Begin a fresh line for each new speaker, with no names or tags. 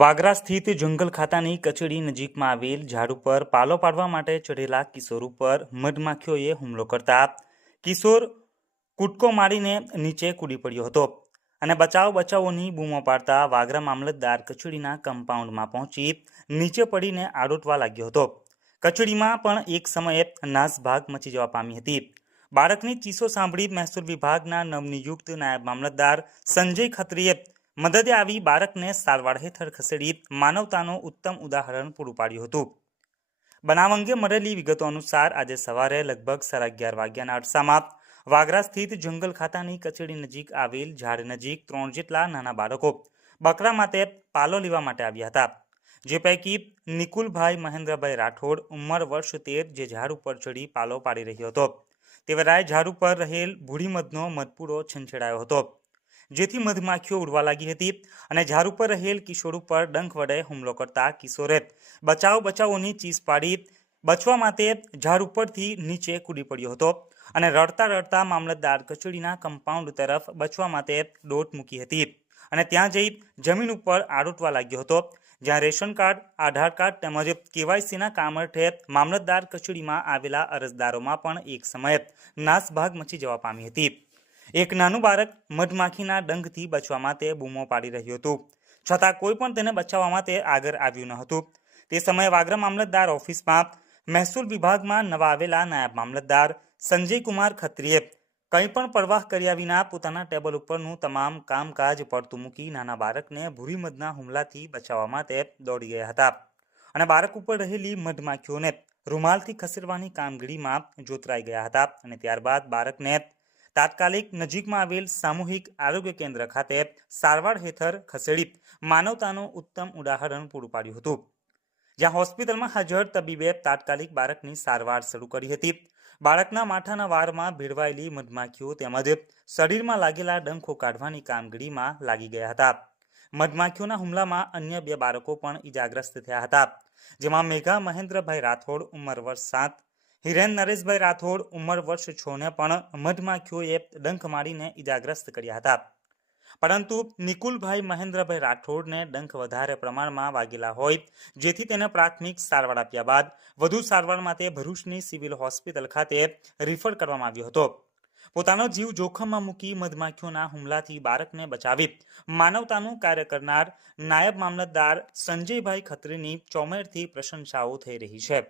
વાગરા સ્થિત જંગલ ખાતાની કચેરી નજીકમાં આવેલ ઝાડ ઉપર પાલો પાડવા માટે ચઢેલા કિશોર ઉપર મધમાખીઓએ હુમલો કરતા કિશોર કૂદકો મારીને નીચે કૂદી પડ્યો હતો અને બચાવ બચાવોની બૂમો પાડતા વાગરા મામલતદાર કચેરીના કમ્પાઉન્ડમાં પહોંચી નીચે પડીને આડોટવા લાગ્યો હતો. કચેરીમાં પણ એક સમયે નાસભાગ મચી જવા પામી હતી. બાળકની ચીસો સાંભળી મહેસૂલ વિભાગના નવનિયુક્ત નાયબ મામલતદાર સંજય ખત્રીએ મદદે આવી બાળકને સારવાર હેઠળ ખસેડી માનવતાનું ઉત્તમ ઉદાહરણ પૂરું પાડ્યું હતું. બનાવ અંગે મળેલી વિગતો અનુસાર આજે સવારે લગભગ સાડા અગિયાર વાગ્યાના અરસામાં વાગરા સ્થિત જંગલ ખાતાની કચેરી નજીક આવેલ ઝાડ નજીક ત્રણ જેટલા નાના બાળકો બકરા માટે પાલો લેવા માટે આવ્યા હતા. જે પૈકી નિકુલભાઈ મહેન્દ્રભાઈ રાઠોડ ઉંમર વર્ષ તેર જે ઝાડ ઉપર ચડી પાલો પાડી રહ્યો હતો. તે ઝાડ ઉપર રહેલ ભૂડીમધનો મધપૂરો છંછેડાયો હતો. જેથી મધમાખીઓ ઉડવા લાગી હતી અને ઝાડ ઉપર રહેલ કિશોર ઉપર ડંખ વડે હુમલો કરતા કિશોરે બચાવ બચાવોની ચીસ પાડી બચવા માટે ઝાડ ઉપરથી નીચે કૂદી પડ્યો હતો અને રડતા રડતા મામલતદાર કચેરીના કમ્પાઉન્ડ તરફ બચવા માટે દોટ મૂકી હતી અને ત્યાં જઈ જમીન ઉપર આડોટવા લાગ્યો હતો. જ્યાં રેશન કાર્ડ, આધાર કાર્ડ તેમજ કેવાયસીના કામ અર્થે મામલતદાર કચેરીમાં આવેલા અરજદારોમાં પણ એક સમયે નાસભાગ મચી જવા પામી હતી. એક નાનું બાળક મધમાખીના ડંખથી બચવા માટે બૂમો પાડી રહ્યું હતું. છતાં કોઈ પણ તેને બચાવવા માટે આગળ આવ્યું ન હતું. તે સમયે વાગરા મામલતદાર ઓફિસમાં મહેસૂલ વિભાગમાં નવા આવેલા નાયબ મામલતદાર સંજય કુમાર ખત્રીએ કંઈ પણ પરવાહ કર્યા વિના પોતાના ટેબલ ઉપરનું તમામ કામકાજ પડતું મૂકી નાના બાળકને ભૂરી મધના હુમલાથી બચાવવા માટે દોડી ગયા હતા. અને બાળક ઉપર રહેલી મધમાખીઓને રૂમાલથી ખસેડવાની કામગીરીમાં જોતરાઈ ગયા હતા અને ત્યારબાદ બાળકને તાત્કાલિક નજીકમાં આવેલ સામૂહિક આરોગ્ય કેન્દ્ર ખાતે સારવાર હેઠળ ખસેડી માનવતાનું ઉત્તમ ઉદાહરણ પૂરું પાડ્યું હતું. જ્યાં હોસ્પિટલમાં હાજર તબીબે તાત્કાલિક બાળકની સારવાર શરૂ કરી હતી. બાળકના માથાના વારમાં ભેળવાયેલી મધમાખીઓ તેમજ શરીરમાં લાગેલા ડંખો કાઢવાની કામગીરીમાં લાગી ગયા હતા. મધમાખીઓના હુમલામાં અન્ય બે બાળકો પણ ઇજાગ્રસ્ત થયા હતા. જેમાં મેઘા મહેન્દ્રભાઈ રાઠોડ, ઉંમર વર્ષ સાત હિરેન નરેશભાઈ રાઠોડ ઉંમર વર્ષ છોને પણ મધમાખીઓએ ડંખ મારીને ઇજાગ્રસ્ત કર્યા હતા. પરંતુ નિકુલભાઈ મહેન્દ્રભાઈ રાઠોડને ડંખ વધારે પ્રમાણમાં વાગેલા હોય, જેથી તેને પ્રાથમિક સારવાર આપ્યા બાદ વધુ સારવાર માટે ભરૂચની સિવિલ હોસ્પિટલ ખાતે રિફર કરવામાં આવ્યો હતો. પોતાનો જીવ જોખમમાં મૂકી મધમાખીઓના હુમલાથી બાળકને બચાવી માનવતાનું કાર્ય કરનાર નાયબ મામલતદાર સંજયભાઈ ખત્રીની ચોમેરથી પ્રશંસાઓ થઈ રહી છે.